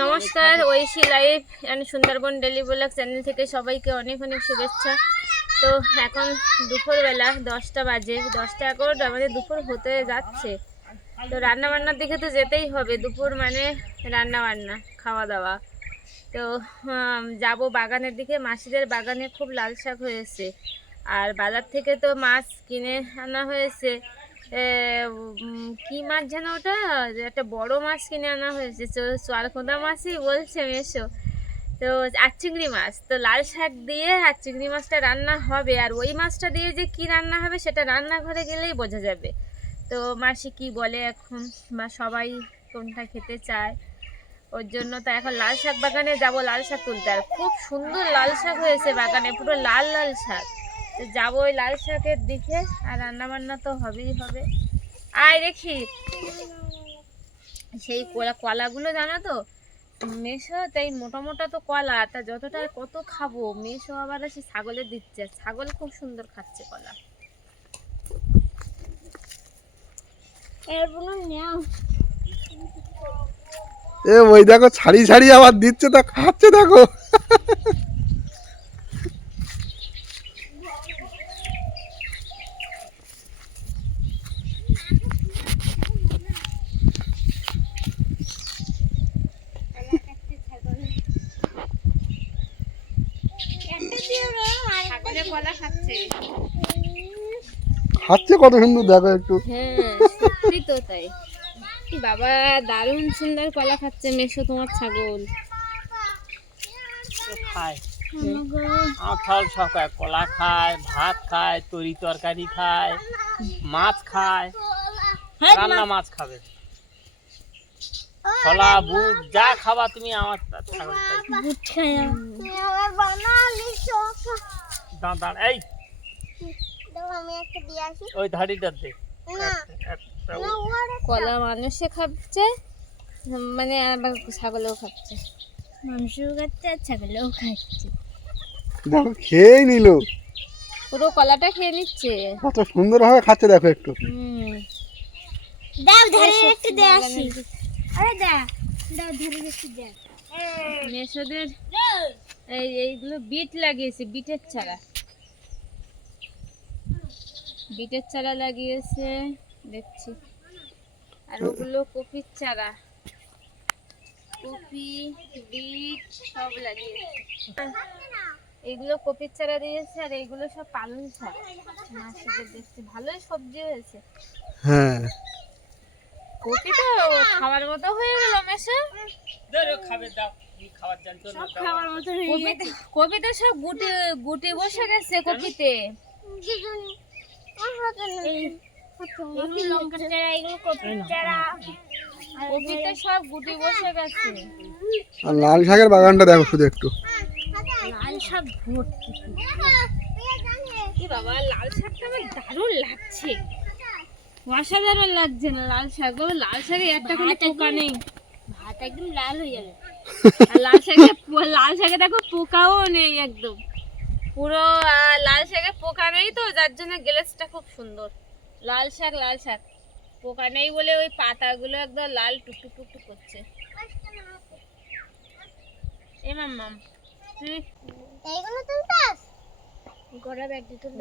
নমস্কার, Aishi live and Sundarban daily blog channel থেকে সবাইকে অনেক অনেক শুভেচ্ছা। তো এখন দুপুরবেলা 10টা বাজে, 10:11 আমাদের দুপুর হতে যাচ্ছে। তো রান্নাবান্নার দিকে তো যেতেই হবে, দুপুর মানে রান্নাবান্না খাওয়া দাওয়া। তো যাব বাগানের দিকে, মাসিদের বাগানে খুব লাল শাক হয়েছে। আর বাজার থেকে তো মাছ কিনে আনা হয়েছে। কি মাছ যেন ওটা, একটা বড় মাছ কিনে আনা হয়েছে, চোয়ালখোদা মাছই বলছে মেশো। তো আর চিংড়ি মাছ, তো লাল শাক দিয়ে আর চিংড়ি মাছটা রান্না হবে। আর ওই মাছটা দিয়ে যে কি রান্না হবে সেটা রান্নাঘরে গেলেই বোঝা যাবে। তো মাসি কি বলে এখন, বা সবাই কোনটা খেতে চায়, ওর জন্য তো এখন লাল শাক বাগানে যাব লাল শাক তুলতে। আর খুব সুন্দর লাল শাক হয়েছে বাগানে, পুরো লাল লাল শাক। তো যাবো ওই লাল শাকের দিকে, আর রান্না বান্না তো হবেই হবে। আয় দেখি সেই কলাগুলো জানো তো মেশো, তাই মোটা মোটা তো কলা, তা যতটা কত খাবো। মেশো আবার সে ছাগলের দিচ্ছে, ছাগল খুব সুন্দর খাচ্ছে কলা। এ ওই দেখো ছাড়ি ছাড়ি আবার দিচ্ছে, তা খাচ্ছে দেখো। খাচ্ছে কত সুন্দর দেখো একটু। হ্যাঁ সত্যি তো তাই। বাবা দারুণ সুন্দর কলা খাচ্ছে মেশো তোমার ছাগল। খায় আঁঠাল সকায় কলা খায়, ভাত খায়, তরি তরকারি খায়, মাছ খায়, রান্না মাছ খাবে, ছোলা বুট যা খাবা তুমি আমার ছাগল দাঁড়। এই ওই ধাড়িটা দে। কলা মানুষে খাচ্ছে, মানে আবার ছাগলেও খাচ্ছে, মানুষও খাচ্ছে আর ছাগলেও খাচ্ছে। দেখো খেয়েই নিল, পুরো কলাটা খেয়ে নিচ্ছে, কত সুন্দর ভাবে খাচ্ছে দেখো একটু। দাও ধরে একটু দে আসি। আরে দাও ধরে একটু দে। মেশোদের এইগুলো বিট লাগিয়েছে, বিটের চারা লাগিয়েছে দেখছি। আর ওগুলো কপির চারা, কপি বিট সব লাগিয়েছে। এইগুলো কপির চারা দিয়েছে, আর এইগুলো সব পালং শাক। মাসিদের দেখছি ভালোই সবজি হয়েছে। হ্যাঁ কপি তো খাওয়ার মতো হয়ে গেল মেশো, খাবে দাও, খাবার জানতো না, খাওয়ার মতো হয়ে গেছে। কপিতে সব গুটি বসে গেছে কপিতে। কপিতে সব গুটি বসে গেছে। আর লাল শাকের বাগানটা দেখো শুধু একটু। লাল শাক ভর্তি। বাবা লাল শাকটা আমার দারুণ লাগছে, অসাধারণ লাগছে না লাল শাক। লাল শাকে একটা কোনো পোকা নেই, ভাত একদম লাল হয়ে যাবে। আর লাল শাকে দেখো পোকাও নেই একদম, পুরো লাল শাকে পোকা নেই, তো যার জন্য গ্লেসটা খুব সুন্দর। লাল শাক পোকা নেই বলে ওই পাতাগুলো একদম লাল টুকটুক টুকটুক করছে। এই মাম্মাম তুই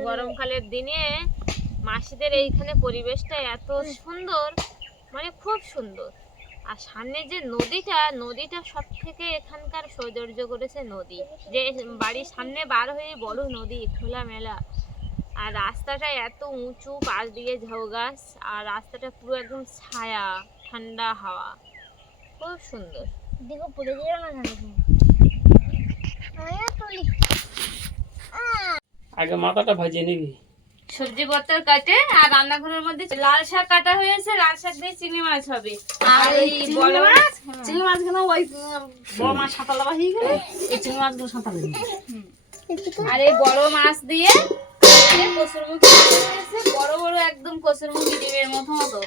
গরমকালের দিনে মাসিদের এইখানে পরিবেশটা এত সুন্দর, মানে খুব সুন্দর। আর সামনে যে নদীটা সব থেকে এখানকার সৌন্দর্য করেছে নদী, যে বাড়ির সামনে বার হয়ে বড় নদী খোলামেলা। আর রাস্তাটা এত উঁচু, পাশ দিয়ে ঝাউ গাছ, আর রাস্তাটা পুরো একদম ছায়া, ঠান্ডা হাওয়া, খুব সুন্দর। দেখো পড়ে যেও না আগে মাথাটা ভাজিয়ে নিবি। সবজি পত্র কাটে, আর রান্নাঘরের মধ্যে লাল শাক কাটা হয়েছে, লাল শাক দিয়ে চিংড়ি মাছ হবে। আর এই বড় মাছ, চিংড়ি মাছগুলো ওই বড় মাছ সাঁতার হয়ে গেলে এই চিংড়ি মাছগুলো সাঁতার হয়ে যাবে। আর এই বড় মাছ দিয়ে কসুরমুখী দিয়েছে, বড় বড় একদম কসুরমুখী ডিমের মতো।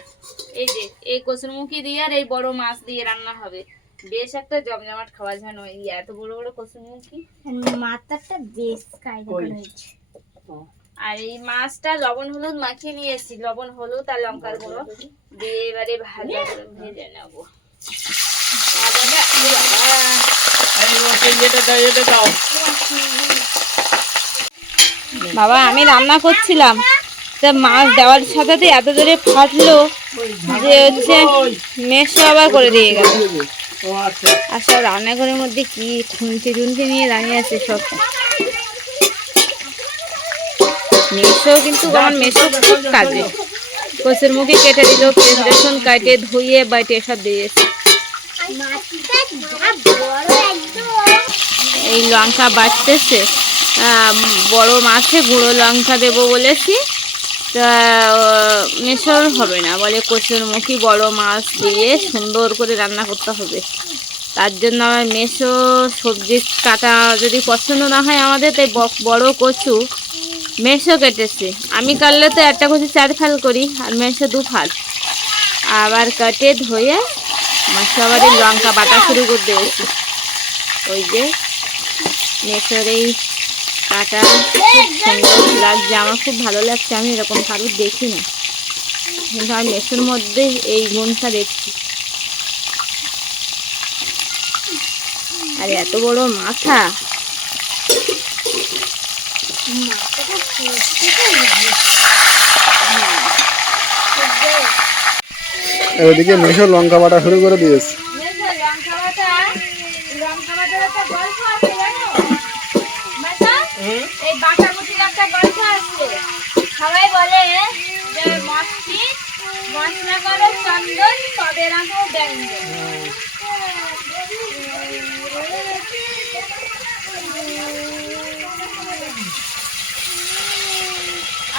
এই যে এই কসুরমুখী দিয়ে আর এই বড় মাছ দিয়ে রান্না হবে, বেশ একটা জমজমাট খাওয়া যেন। এত বড় বড় কসুরমুখী মাথাটা বেশ কায়দা করা হয়েছে। আর এই মাছটা লবণ হলুদ মাখিয়ে নিয়েছি, লবণ হলুদ আর লঙ্কার গুঁড়ো দিয়ে এবারে ভালো করে ভেজে নেবো। এটা দাও। বাবা আমি রান্না করছিলাম, তা মাছ দেওয়ার সাথে এত জোরে ফাটলো যে হচ্ছে মেশো আবার করে দিয়ে গেল। ও আচ্ছা। আর সব রান্নাঘরের মধ্যে কি খুন্তি টুন্তি নিয়ে দাঁড়িয়ে আছে সব। মেশো কিন্তু আমার মেশো খুব কাজে, কচুর মুখে কেটে দিল, পেঁয়াজ রসুন কাটে ধুয়ে বাইটে সব দিয়েছে। এই লঙ্কা বাটতেছে, বড় মাছে গুঁড়ো লঙ্কা দেবো বলেছি, তা মেশোর হবে না, বলে কচুর মুখী বড় মাছ দিয়ে সুন্দর করে রান্না করতে হবে। তার জন্য আমার মেশো সবজি কাটা যদি পছন্দ না হয় আমাদের, তাই বড় কচু মেশো কেটেছে। আমি কাটলে তো একটা কচু 4 ফাল করি, আর মেশো 2 ফাল। আবার কাটে ধুয়ে মাছটা আবার এই লঙ্কা বাটা শুরু করে দিয়েছি। ওই যে মেশোর এই কাটা খুব সুন্দর লাগছে, আমার খুব ভালো লাগছে। আমি এরকম কারুর দেখি না, কিন্তু আমি মেশোর মধ্যে এই গুণটা দেখছি। আর এত বড় মাথা, ওদিকে মেশো লঙ্কা বাটা শুরু করে দিয়েছে। এই বাটা বুটির একটা গল্প আছে। সবাই বলে যে মস্তি মশলা করো চন্দন, তবে রাখো ব্যঞ্জন।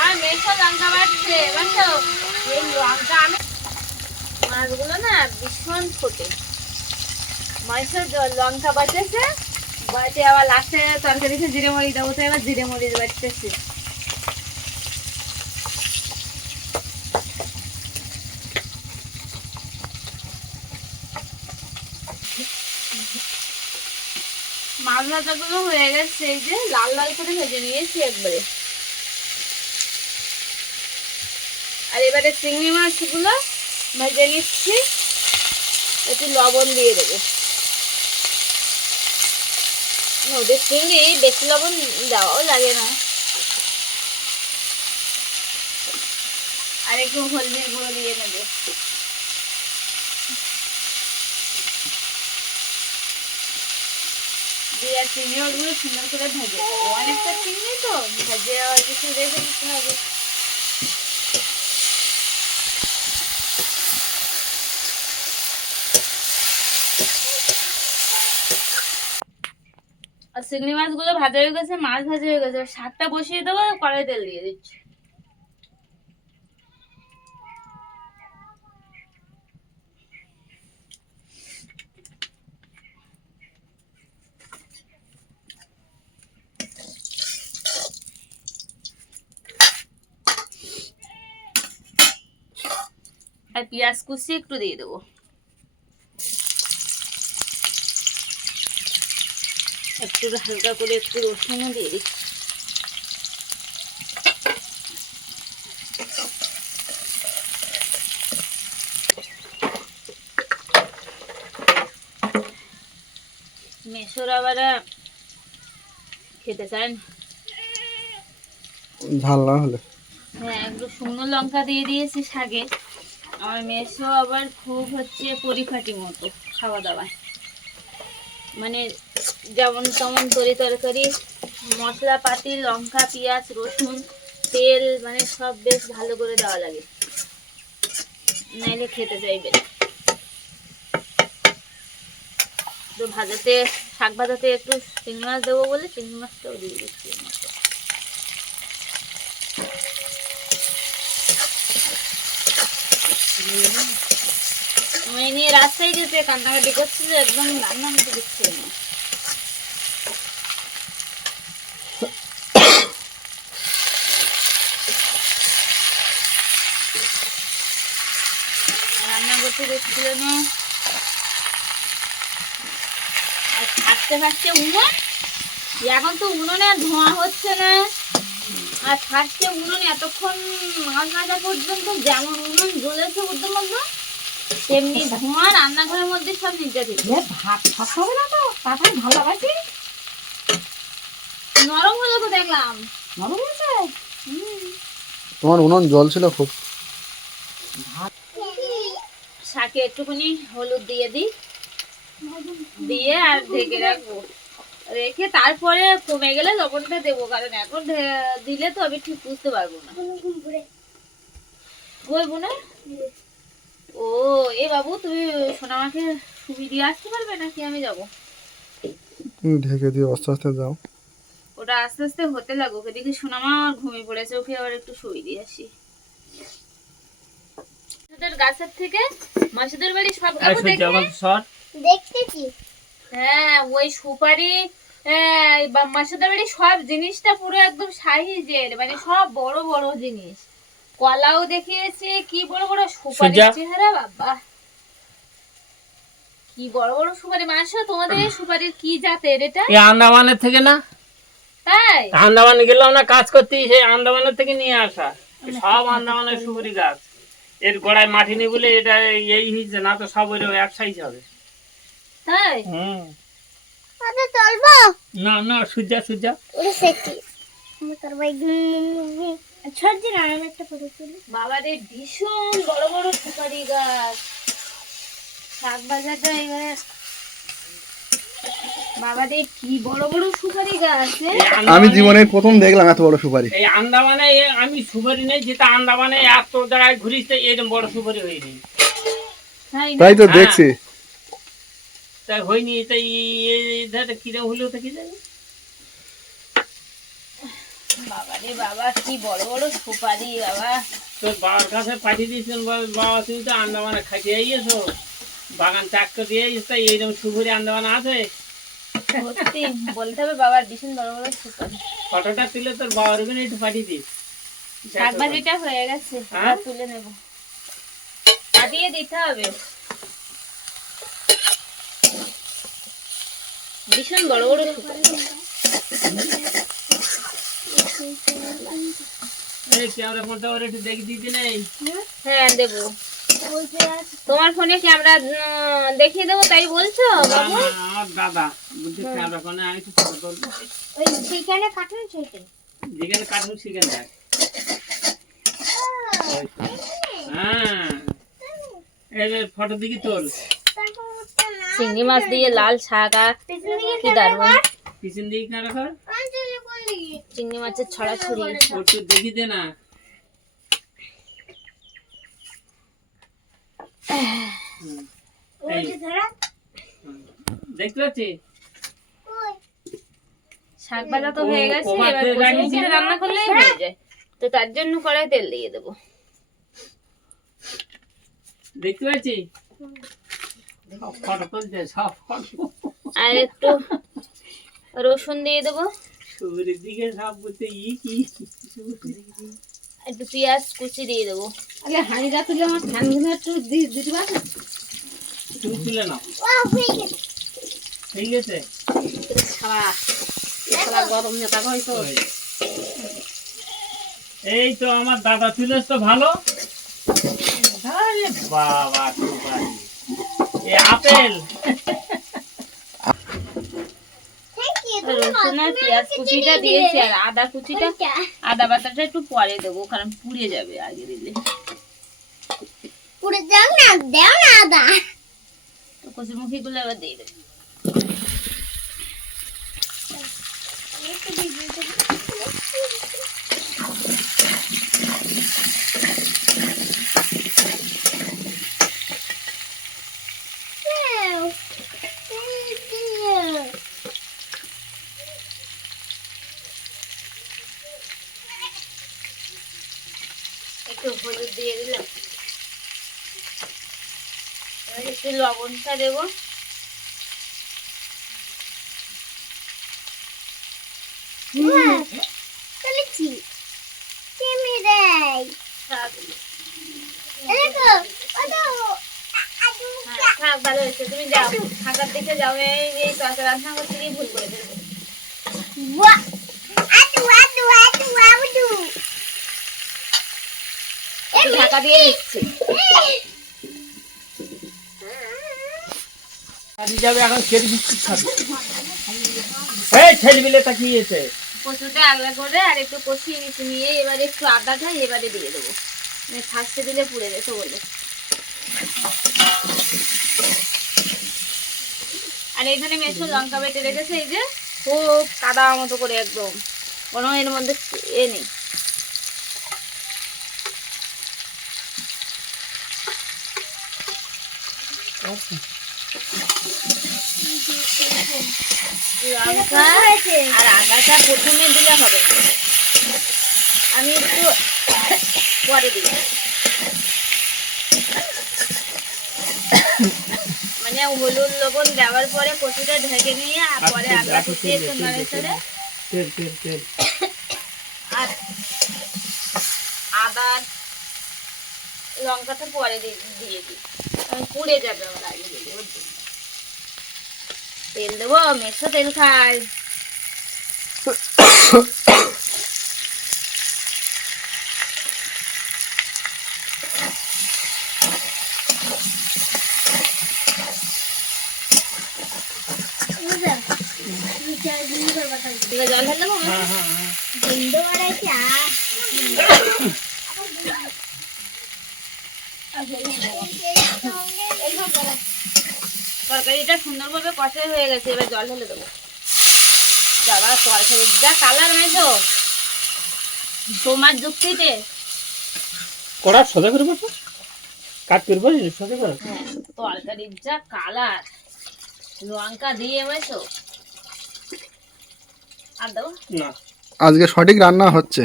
আর মেশো লঙ্কা বাটছে, বুঝছো? এই লঙ্কা আমি মাছগুলো না ভীষণ ফোটে। মাছের লঙ্কা বাটেছে, বাটে আবার লাস্টে তরকারিতে জিরে মরিচ দেবো, তো এবার জিরে মরিচ বাটতেছি। মাছ ভাজাগুলো হয়ে গেছে, এই যে লাল লাল করে ভেজে নিয়েছি একবারে। আর এবারে চিংড়ি মাছগুলো ভেজে নিচ্ছি, একটু লবণ দিয়ে দেবো। নদীর চিংড়ি বেশি লবণ দেওয়াও লাগে না। আর একটু হলদির গুঁড়ো দিয়ে নেবো। দিয়ে চিংড়ি ওগুলো সুন্দর করে ভেজে দেবো। অনেকটা চিংড়ি তো ভেজে আর কিছু রেখে দিতে হবে। আর চিংড়ি মাছগুলো ভাজা হয়ে গেছে, মাছ ভাজা হয়ে গেছে, শাকটা বসিয়ে দেবো, কড়াই তেল দিয়ে দিচ্ছি। আর পেঁয়াজ কুচি একটু দিয়ে দেবো। একটু হালকা করে একটু রসুনও দিয়ে দিচ্ছি। মেশোর আবার খেতে চায় না ঝাল না হলে। হ্যাঁ, একটু শুকনো লঙ্কা দিয়ে দিয়েছি শাকে। আমার মেশো আবার খুব হচ্ছে পরিপাটি মতো খাওয়া দাওয়া, মানে যেমন তেমন তরকারি মশলাপাতি লঙ্কা পেঁয়াজ রসুন তেল মানে সব বেশ ভালো করে দেওয়া লাগে, নাইলে খেতে চাইবে না। তো ভাজাতে শাক ভাজাতে একটু চিংড়ি মাছ দেবো বলে চিংড়ি মাছটাও দিয়ে দিচ্ছি। আমি নিয়ে রাস্তায় যেতে কান্নাকাটি করছিল, একদম রান্না হতে দিচ্ছিল না। রান্না করতে দিচ্ছিল না। আর থাকতে থাকতে উনুন, এখন তো উনুনে আর ধোঁয়া হচ্ছে না, আর থাকতে উনুন এতক্ষণ মাছ ভাজা পর্যন্ত যেমন উনুন জ্বলেছে উদ্যম তেমনি ধোঁয়া রান্নাঘরের মধ্যে সব নিতে দিই। ভাত খাওয়া হবে না তো, তাড়াতাড়ি ভালো লাগাচ্ছি। নরম হলো তো দেখলাম। নরম হয়েছে। তোমার উনুন জল ছিল খুব। শাকে একটুখানি হলুদ দিয়ে দিই, দিয়ে আর ঢেকে রাখবো। রেখে তারপরে কমে গেলে লবণটা দেবো, কারণ এখন দিলে তো আমি ঠিক বুঝতে পারবো না। বলবো না ও এ বাবু, তুমি সোনামাকে সুবি দিয়ে আসতে পারবে নাকি আমি যাব? তুমি ঢেকে দিয়ে আস্তে আস্তে যাও। ওটা আস্তে আস্তে হতে লাগুক, এদিকে সোনামা ঘুমিয়ে পড়েছে, ওকে আবার একটু শুই দিয়ে আসি। গাছের থেকে মাসিদের বাড়ি সব গাছ দেখতেছি। হ্যাঁ ওই সুপারি, মাসিদের বাড়ি সব জিনিসটা পুরো একদম সাইজের, মানে সব বড় বড় জিনিস। কলাও দেখিয়েছে, কি বড় বড় সুপারি চেহারা, বাবা কি বড় বড় সুপারি। মাসা তোমাদের এই সুপারির কি জাতের এটা? এই আন্দামানের থেকে না, তাই আন্দামান গেলাম না কাজ করতে, সেই আন্দামানের থেকে নিয়ে আসা সব আন্দামানের সুপারি গাছ। এর গোড়ায় মাটি নেই বলে এটা এই হয়েছে, না তো সব এক সাইজ হবে। তাই চলবো না না, সূর্যা সূর্যা বাবা রে, ভীষণ বড় বড় সুপারি গাছ। শাক বাজারটা এবারে বাবা রে, কি বড় বড় সুপারি গাছ। আমি জীবনে প্রথম দেখলাম এত বড় সুপারি। এই আন্দামানে আমি সুপারি নেই, যেটা আন্দামানে এত জায়গায় ঘুরিতে এরকম বড় সুপারি হয়নি। তাই তো দেখছি। তাই হয়নি, তাই কিরম হলেও তো কি জানি। বাবা রে বাবা, কি বড় বড় সুপারি বাবা। তোর বাবার কাছে পাঠিয়ে দিয়েছেন, বাবা তুমি তো আন্দামানে খাটিয়ে আইয়েছো, বাগান চাক দিয়ে তাই এইরকম সুপারি আন্দামানে আছে। সত্যি বলতে হবে, বাবার ভীষণ বড় বড় সুপারি। ফটোটা তুলে তোর বাবার ওখানে একটু পাঠিয়ে দিস। শাক ভাজিটা হয়ে গেছে, হ্যাঁ? তুলে নেব, কাটিয়ে দিতে হবে। ভীষণ বড় বড় সুপারি। এই ক্যামেরা ফোনটা ওর একটু দেখে দিতে নেই? হ্যাঁ দেবো। তোমার ফোনে ক্যামেরা দেখিয়ে দেবো তাই বলছো বাবু? আমার দাদা বলছে ক্যামেরা ফোনে আমি একটু ফটো তুলবো। ওই সেইখানে কাটুন, সেইখানে যেখানে কাটুন সেখানে দেখ। হ্যাঁ এই ফটো দিকে তোল। চিংড়ি মাছ দিয়ে লাল শাক, আর কি দারুণ। পিছন দিকে কারা কর, চিংড়ি মাছের ছড়াছড়ি। একটু দেখি দে না। দেখতে পাচ্ছি শাক ভাজা তো হয়ে গেছে, এবার কষে মুখে রান্না করলেই হয়ে যায়। তো তার জন্য কড়াই তেল দিয়ে দেবো। দেখতে পাচ্ছি সব ফটো তুলছে, সব ফটো। আর একটু রসুন দিয়ে দেবো, সুরের দিকে সব বলতে কি একটু পেঁয়াজ কুচি দিয়ে দেবো। আগে হাঁড়িটা তুলে আমার ঠান্ডা একটু দিতে পারবে? তুমি তুলে নাও। ঠিক আছে, গরম নেতা হয়তো। এই তো আমার দাদা তুলেছ তো ভালো। আরে বাবা সুপারি, এ আপেল। রসুন আর পেঁয়াজ কুচিটা দিয়েছি, আর আদা কুচিটা, আদা বাটাটা একটু পরে দেবো, কারণ পুড়ে যাবে আগে দিলে। পুরো দাও না আদা। তো কচুরমুখী গুলো এবার দিয়ে দেবো। একটু হলুদ দিয়ে দিলাম, এবার একটু লবণটা দেবো। চলেছি চিনি দেই। থাক, দেখো থাক, ভালো হয়েছে। তুমি যাও, থাকার দিকে যাও। এই তরকারি রান্না করতে গিয়ে ভুল করে ফেলবো। একটু ঢাকা দিয়ে দিচ্ছি। বাড়ি যাবে এখন খেয়ে বিস্কুট খাবে। এই ছেলেপিলে তাকিয়েছে। কচুটা আলাদা করে আর একটু কষিয়ে নিতে নিয়ে এবারে একটু আদাটা এবারে দিয়ে দেবো, মানে ফার্স্টে দিলে পুড়ে যেত বলে। আর এখানে মেশো লঙ্কা বেটে রেখেছে, এই যে খুব কাদা মতো করে একদম, কোনো এর মধ্যে নেই। লঙ্কা আর আদাটা প্রথমে দিলে হবে না, আমি একটু পরে দিই, মানে হলুদ লবণ দেওয়ার পরে কচুটা ঢেকে নিয়ে আর পরে আদা কুচিয়ে একটু নাড়ে চড়ে আর আদা লঙ্কাটা পরে দিয়ে দিই, আমি পুড়ে যাবে আমার আগে দিলে। তেল দেবো, মেশো তেল খাই। জল ঢেলে দেবো। তরকারিটা সুন্দরভাবে কষাই হয়ে গেছে, এবার জল ঢেলে দেবো। যাবা তরকারির যা কালার মেশো, তোমার যুক্তিতে কড়া সোজা করে বসো, কাট করবো সোজা করে। হ্যাঁ, তরকারির যা কালার, লঙ্কা দিয়ে মেশো আর দেবো না। আজকে সঠিক রান্না হচ্ছে।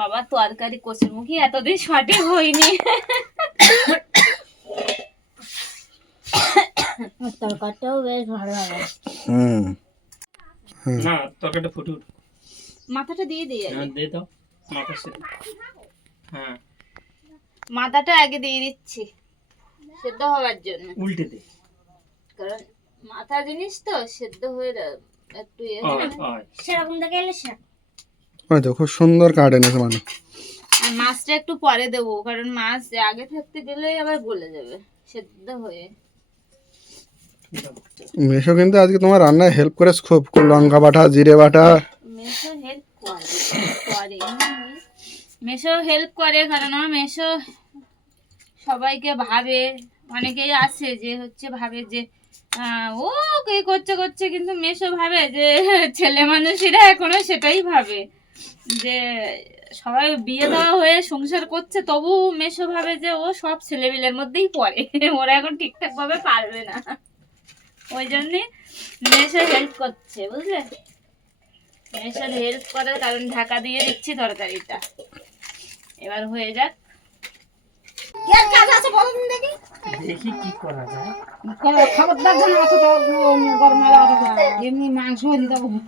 বাবা তরকারি কচুরমুখী এতদিন সঠিক হয়নি। তরকারিটাও বেশ ভালো লাগে। না তরকারিটা ফুটে উঠে মাথাটা দিয়ে দিই আগে। হ্যাঁ দিয়ে দাও মাথার সাথে। হ্যাঁ মাথাটা আগে দিয়ে দিচ্ছি সেদ্ধ হওয়ার জন্য, উল্টে দে। কারণ মাথা জিনিস তো সেদ্ধ হয়ে একটু সেরকম দেখে এলে ওই তো খুব সুন্দর কাট এনেছে মানে। আর মাছটা একটু পরে দেবো, কারণ মাছ আগে থাকতে গেলে আবার গলে যাবে সেদ্ধ হয়ে। মেশো কিন্তু আজকে তোমার রান্নায় হেল্প করেছে খুব, লঙ্কা বাটা জিরে বাটা। মেশো হেল্প করে মেশো হেল্প করে, কারণ আমার মেশো সবাইকে ভাবে, অনেকেই আছে যে হচ্ছে ভাবে যে ও কে করছে, কিন্তু মেশো ভাবে যে ছেলে মানুষেরা এখনো সেটাই ভাবে যে সবাই বিয়ে দেওয়া হয়ে সংসার করছে, তবু মেশো ভাবে যে ও সব ছেলেপিলের মধ্যেই পড়ে, ওরা এখন ঠিকঠাক ভাবে পারবে না, ওই জন্যে মেশো হেল্প করছে, বুঝলে। মেশোর হেল্প করার কারণ ঢাকা দিয়ে দিচ্ছি তরকারিটা, এবার হয়ে যাক। দেখি কি করা যায়। খবরদার যেন অতটা গরম হলে অতটা এমনি মাংস হয়ে দিতে হবে,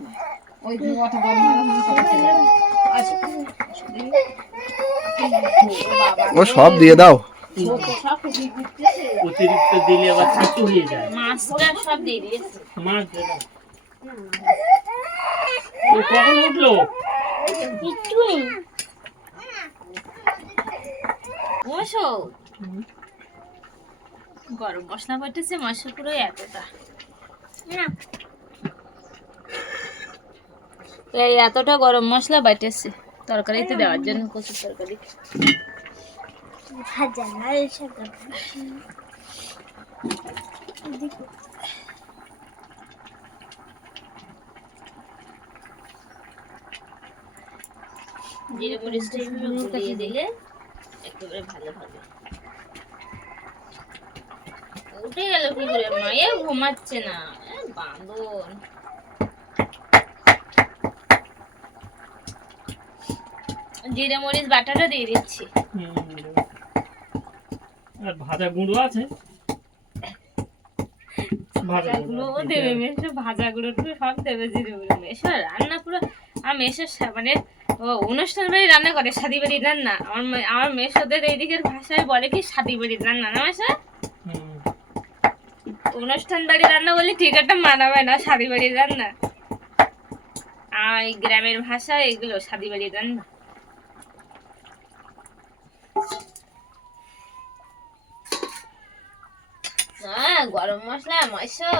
ওই অত গরম হলে মাংস ও সব দিয়ে দাও। অতিরিক্ত দিলে আবার ছাতু হয়ে যায়। মাছটা সব দিয়ে দিয়েছি। মাছ দিয়ে দাও। ও কখন উঠলো? বসো, গরম মশলা বাটেছে, মশলা পুরো এতটা, এই এতটা গরম মশলা বাটেছে তরকারিতে দেওয়ার জন্য, কচুর তরকারি। ভাজা লাল শাক জিরে মরিচটা একটু দিয়ে দিলে একেবারে ভালো হবে। উঠে গেল কি করে, মায়ে ঘুমাচ্ছে না, বাঁদর। জিরে মরিচ বাটাটা দিয়ে দিচ্ছি। আর ভাজা গুঁড়ো আছে, ভাজা গুঁড়ো দেবে মেশো, ভাজা গুঁড়ো টুড়ো সব দেবে, জিরে গুঁড়ো। মেশো রান্না পুরো, আর মেশো মানে অনুষ্ঠান বাড়ি রান্না করে, শাদি বাড়ির রান্না। আমার মেশোদের এই দিকের ভাষায় বলে কি শাদি বাড়ির রান্না, না মেশো? অনুষ্ঠান বাড়ি রান্না বলে ঠিক একটা মানাবে না, শাদি বাড়ির রান্না। আর গ্রামের ভাষায় এগুলো শাদি বাড়ির রান্না। হ্যাঁ গরম মশলা মশো,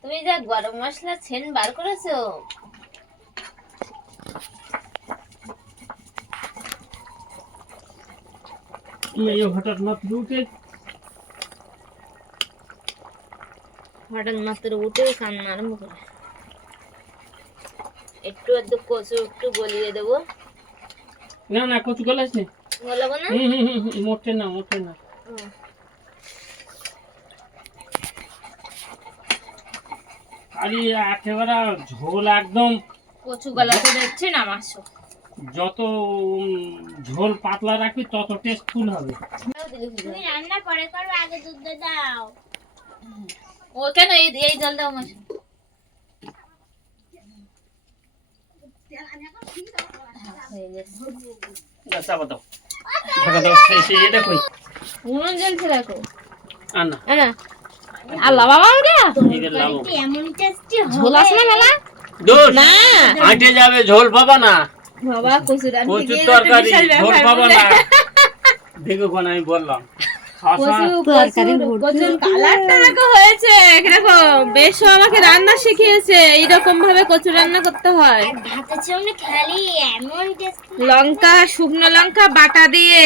তুমি যা গরম মশলা সেন্ট বার করেছো। এই হঠাৎ মাত্র উঠে হঠাৎ মাত্র উঠে কান্না আরম্ভ করে। একটু একটু কচু একটু গলিয়ে দেবো। না না কচু গলাস নে। গলাবো না? মোটে না মোটে না। হুম। আরে একেবারে ঝোল একদম, কচু গলাতে দেখছি না মাসো। যত ঝোল পাতলা রাখবি তত টেস্টফুল হবে। তুমি রান্না পরে করো, আগে দুধ দাও। ও কেন এই এই জল দাও মাসো। হয়ে গেছে। চাপা দাও, ঢাকা দাও। সেই এটা কই উনুন জ্বলছে দেখো। আর না না আল্লাহ বাবা ওটা এদের লাভ তরকারিতে এমন টেস্টি ঝোল আসে না মেলা দোষ না আঁটে যাবে, ঝোল পাবা না। বাবা কচু রান্না কচুর তরকারি ঝোল পাবা না। দেখো কোন আমি বললাম কচুর কালারটা দেখো হয়েছে কিরকম। বেশও আমাকে রান্না শিখিয়েছে এইরকম ভাবে কচু রান্না করতে হয়। ভাতের সামনে খালি এমন টেস্টি। লঙ্কা শুকনো লঙ্কা বাটা দিয়ে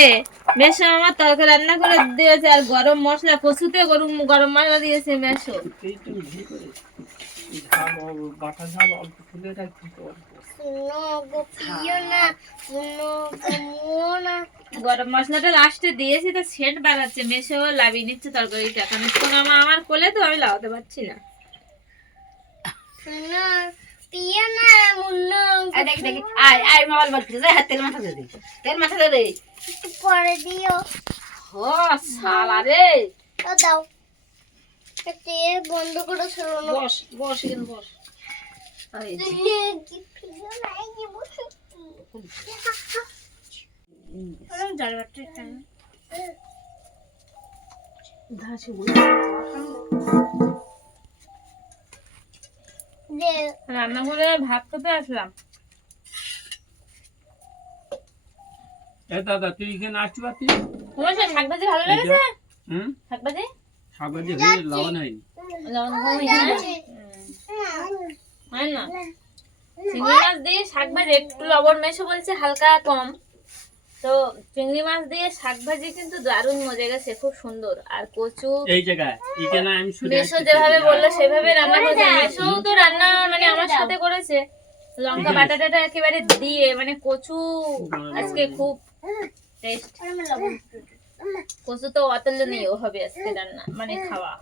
মেশো আমার তরকারি রান্না করে দিয়েছে। আর গরম মশলা কচুতে গরম গরম মশলা দিয়েছে মেশো। বাটা ঝাল অল্প তুলে রাখছি তো অল্প। শুনো গো প্রিয় না, শুনো গো মোনা। গরম মশলাটা লাস্টে দিয়েছি তো সেন্ট বাড়াচ্ছে। মেশো লাভিয়ে নিচ্ছে তরকারিটা, কারণ শোনো আমার কোলে তো আমি লাগাতে পারছি না। শুনো প্রিয় না, মুন্না দেখি দেখি আয় আয় মোবাইল বল করে হাত তেল মাথা দে, তেল মাথা দে। একটু পরে দিও। ও শালা রে। ও দাও। একটু বন্ধ করে ছিল না। বস বস এখানে বস। এই যে, কি প্রিয় নাই কি বসে। জল বাটতে টাইম। ধাসে দে রান্না করে ভাত খেতে আসলাম। এ দাদা তুই এখানে আসতে পারতিস? তোমার সে শাক ভাজি ভালো লেগেছে? হুম শাক ভাজি শাকভাজি হয়ে লবণ হয়নি। লবণ কম হয়েছে না? হয় না চিংড়ি মাছ দিয়ে শাক ভাজি একটু লবণ মেশো বলছে হালকা কম। তো চিংড়ি মাছ দিয়ে শাক ভাজি কিন্তু দারুণ মজা গেছে, খুব সুন্দর। আর কচু এই জায়গায় এখানে আমি শুনে মেশো যেভাবে বললো সেভাবে রান্না করেছে। মেশো তো রান্না মানে আমার সাথে করেছে লঙ্কা বাটাটাটা একেবারে দিয়ে, মানে কচু আজকে খুব টেস্ট। কচু তো অতুলনীয় হবে আজকে রান্না মানে খাওয়া।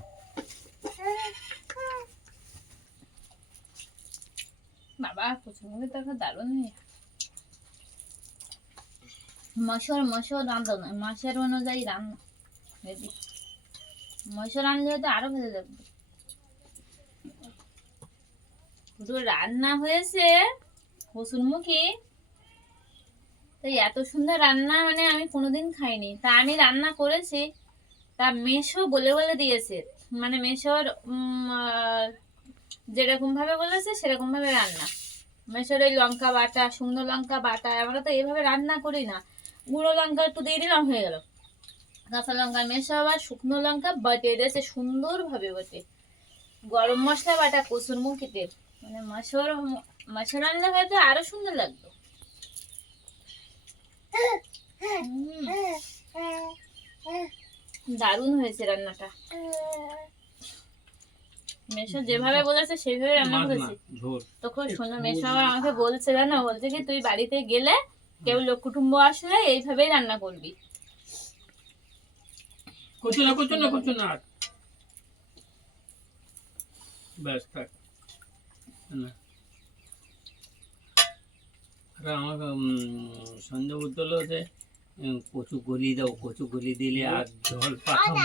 বাবা কচু মুখে তো দারুণ মশর রান্ধনা মাসের অনুযায়ী রান্না রেডি। মশর রান্না হয়তো আরো ভালো লাগবে। পুরো রান্না হয়েছে কচুর মুখে। তো এত সুন্দর রান্না মানে আমি কোনোদিন খাইনি। তা আমি রান্না করেছি, তা মেশো বলে বলে দিয়েছে, মানে মেশোর যেরকম ভাবে বলেছে সেরকম ভাবে রান্না। মেশোর ওই লঙ্কা বাটা শুকনো লঙ্কা বাটা, আমরা তো এইভাবে রান্না করি না। গুঁড়ো লঙ্কা একটু দিয়ে দিলাম হয়ে গেল। কাঁচা লঙ্কা মেশো আবার শুকনো লঙ্কা বাটে দিয়েছে সুন্দর ভাবে বটে। গরম মশলা বাটা কচুর মুখিতে, মানে মাছের রান্না হয়তো আরো সুন্দর লাগতো। দারুণ হয়েছে রান্নাটা। মেশো যেভাবে বলেছে সেইভাবে রান্না করেছি। তো খুব সুন্দর। মেশো আবার আমাকে বলছে জানো, বলছে কি তুই বাড়িতে গেলে কেউ লোক কুটুম্ব আসলে এইভাবেই রান্না করবি। কচু না ব্যাস থাক না। আমার সন্ধ্যে উত্তল হচ্ছে কচু গলিয়ে দাও, কচু গলিয়ে দিলে আর জল পাঠাম।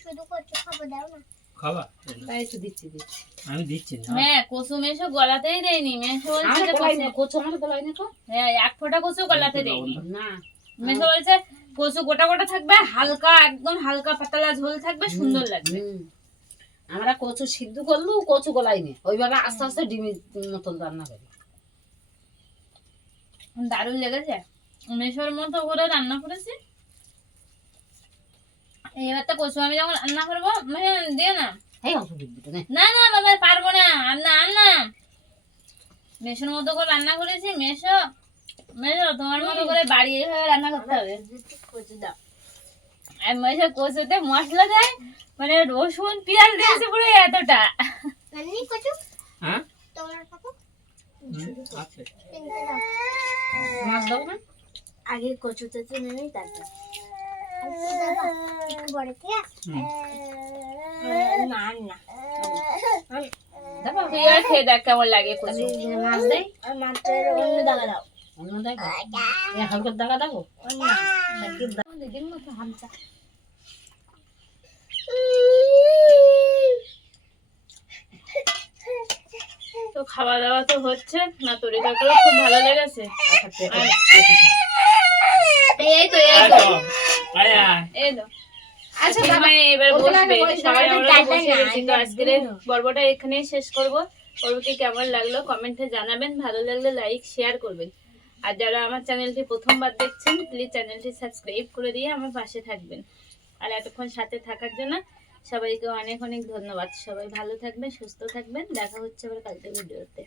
শুধু কচু খাবো, দাও না। খাবা তাই তো দিচ্ছি দিচ্ছি। আমি দিচ্ছি না। হ্যাঁ কচু মেশো গলাতেই দেয়নি। মেশো বলছে আমার যে গলায় না, কচু আমার গলায় না তো। হ্যাঁ এক ফোঁটা কচু গলাতে দেয়নি। না মেশো বলছে কচু গোটা গোটা থাকবে, হালকা একদম হালকা পাতলা ঝোল থাকবে, সুন্দর লাগবে। আমরা কচু সিদ্ধ করলু, কচু গলাই নে ওইভাবে আস্তে আস্তে ডিমের মতন রান্না করি। দারুণ লেগেছে। মেশোর মতো করে রান্না করেছি। এবারটা কচু আমি যখন রান্না করবো মানে দিয়ে না এই অংশ দিবি তো না না বাবা পারবো না আন্না মেশোর মতো করে রান্না করেছি মেশো তোমার মতো করে বাড়ি এইভাবে রান্না করতে হবে কচু দাও আর মেশো কচুতে মশলা দেয় মানে রসুন পেঁয়াজ দিয়েছে পুরো এতটা নানি কচু হ্যাঁ তোমার কাকু আছে কিনতে দাও মাছ দাও না আগে কচুতে চিনে নেই তারপর একটু বড় ঠিক আছে না না দেখো তুই আর খেয়ে দেখ কেমন লাগে কচু মাছ দেয় আর মাত্র অন্য দাগা দাও অন্য দেয় হালকা দাগা দাও দিদির মতো হামচা তো খাওয়া দাওয়া তো হচ্ছে না তরি তরকারি খুব ভালো লেগেছে এই তো আয় আয় এই তো আচ্ছা বাবা এবার বসবে সবাই আমরা বসে গেছি তো আজকের পর্বটা এখানেই শেষ করব পর্বটি কেমন লাগলো কমেন্টে জানাবেন ভালো লাগলে লাইক শেয়ার করবেন আর যারা আমার চ্যানেলটি প্রথমবার দেখছেন প্লিজ চ্যানেলটি সাবস্ক্রাইব করে দিয়ে আমার পাশে থাকবেন আর এতক্ষণ সাথে থাকার জন্য সবাইকে অনেক অনেক ধন্যবাদ সবাই ভালো থাকবেন সুস্থ থাকবেন দেখা হচ্ছে আবার কালকে ভিডিওতে